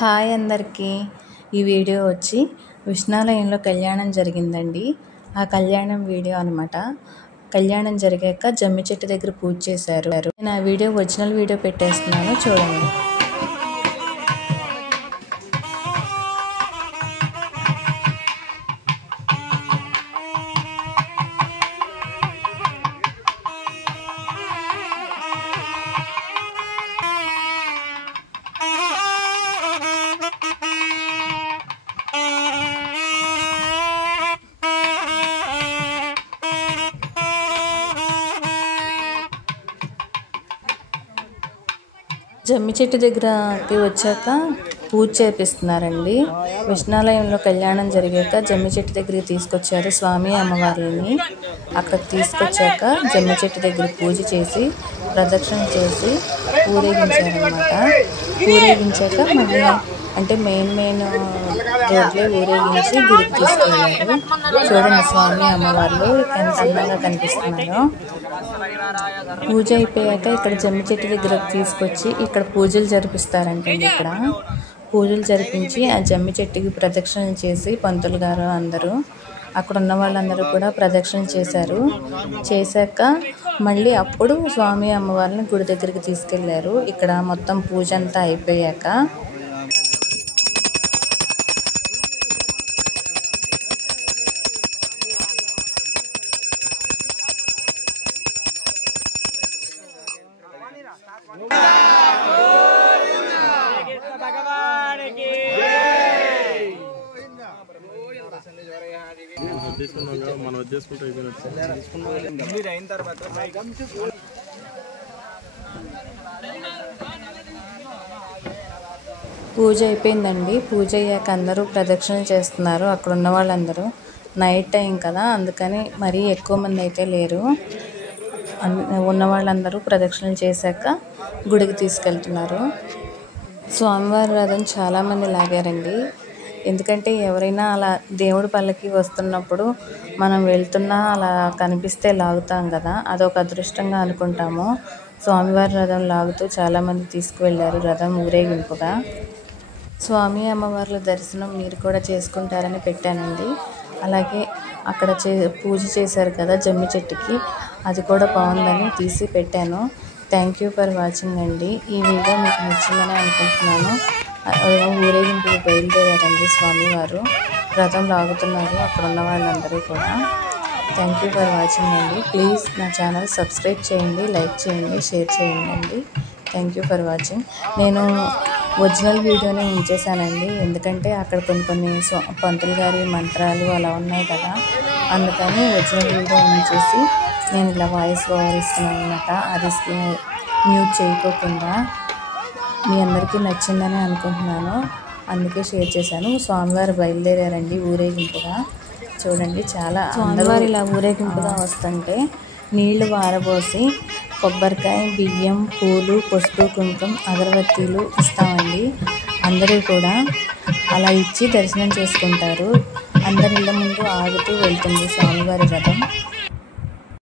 Hi అందరికీ. ఈ video వచ్చి విష్ణాలయంలో కళ్యాణం జరిగిందండి. ఆ కళ్యాణం వీడియో అనమాట. కళ్యాణం జరిగాక జమ్మి చెట్టు దగ్గర పూజ చేశారు. నేను ఆ వీడియో ఒరిజినల్ వీడియో పెట్టేస్తున్నాను, చూడండి. జమ్మి చెట్టు దగ్గరకి వచ్చాక పూజ చేపిస్తున్నారండి. విష్ణాలయంలో కళ్యాణం జరిగాక జమ్మి చెట్టు దగ్గరికి తీసుకొచ్చారు స్వామి అమ్మవారిని. అక్కడికి తీసుకొచ్చాక జమ్మి చెట్టు దగ్గర పూజ చేసి ప్రదక్షిణ చేసి ఊరేగించారనమాట. ఊరేగించాక మళ్ళీ అంటే మెయిన్ రోడ్లే ఊరేగించి గుడికి తీసుకెళ్ళారు. చూడండి స్వామి అమ్మవార్లు ఎంత అందంగా కనిపిస్తున్నారో. పూజ అయిపోయాక ఇక్కడ జమ్మి చెట్టు దగ్గర తీసుకొచ్చి ఇక్కడ పూజలు జరిపిస్తారంటే ఇక్కడ పూజలు జరిపించి ఆ జమ్మి చెట్టుకి ప్రదక్షిణ చేసి పంతులు గారు అందరూ అక్కడ ఉన్న వాళ్ళందరూ కూడా ప్రదక్షిణ చేశారు. చేశాక మళ్ళీ అప్పుడు స్వామి అమ్మవారిని గుడి దగ్గరికి తీసుకెళ్లారు. ఇక్కడ మొత్తం పూజ అంతా అయిపోయాక పూజ అయిపోయిందండి. పూజ అయ్యాక అందరూ ప్రదక్షిణ చేస్తున్నారు. అక్కడ ఉన్న వాళ్ళందరూ నైట్ టైం కదా, అందుకని మరీ ఎక్కువ మంది అయితే లేరు. ఉన్న వాళ్ళందరూ ప్రదక్షిణలు చేశాక గుడికి తీసుకెళ్తున్నారు. స్వామివారి రథం చాలామంది లాగారండి. ఎందుకంటే ఎవరైనా అలా దేవుడి పల్లకి వస్తున్నప్పుడు మనం వెళ్తున్నా అలా కనిపిస్తే లాగుతాం కదా, అదొక అదృష్టంగా అనుకుంటాము. స్వామివారి రథం లాగుతూ చాలామంది తీసుకువెళ్ళారు రథం ఊరేగింపుగా. స్వామి అమ్మవార్ల దర్శనం మీరు కూడా చేసుకుంటారని పెట్టానండి. అలాగే అక్కడ పూజ చేశారు కదా జమ్మి చెట్టుకి, అది కూడా బాగుందని తీసి పెట్టాను. థ్యాంక్ యూ ఫర్ వాచింగ్ అండి. ఈ వీడియో మీకు నచ్చిందని అనుకుంటున్నాను. ఊరేగింపుకి బయలుదేరారండి స్వామివారు, రథం లాగుతున్నారు అక్కడ ఉన్న వాళ్ళందరూ కూడా. థ్యాంక్ యూ ఫర్ వాచింగ్ అండి. ప్లీజ్ నా ఛానల్ సబ్స్క్రైబ్ చేయండి, లైక్ చేయండి, షేర్ చేయండి అండి. Thank you for watching. నేను ఒరిజినల్ వీడియోనే ఉంచేసానండి, ఎందుకంటే అక్కడ కొన్ని పంతులు గారి మంత్రాలు అలా ఉన్నాయి కదా, అందుకని ఒరిజినల్ వీడియో ఉంచేసి నేను ఇలా వాయిస్ ఓవర్ ఇస్తున్నాను అనమాట. అది మ్యూట్ చేయకోకుండా. మీ అందరికీ నచ్చిందని అనుకుంటున్నాను, అందుకే షేర్ చేశాను. స్వామివారు బయలుదేరారండి ఊరేగింపుగా. చూడండి చాలా స్వామివారు ఇలా ఊరేగింపుగా వస్తుంటే నీళ్లు వారబోసి కొబ్బరికాయ, బియ్యం, పూలు, పసుపు, కుంకుమ, అగరబత్తీలు ఇస్తామండి. అందరూ కూడా అలా ఇచ్చి దర్శనం చేసుకుంటారు. అందరి ఇళ్ళ ముందు ఆగుతూ వెళ్తుంది స్వామివారి రథం.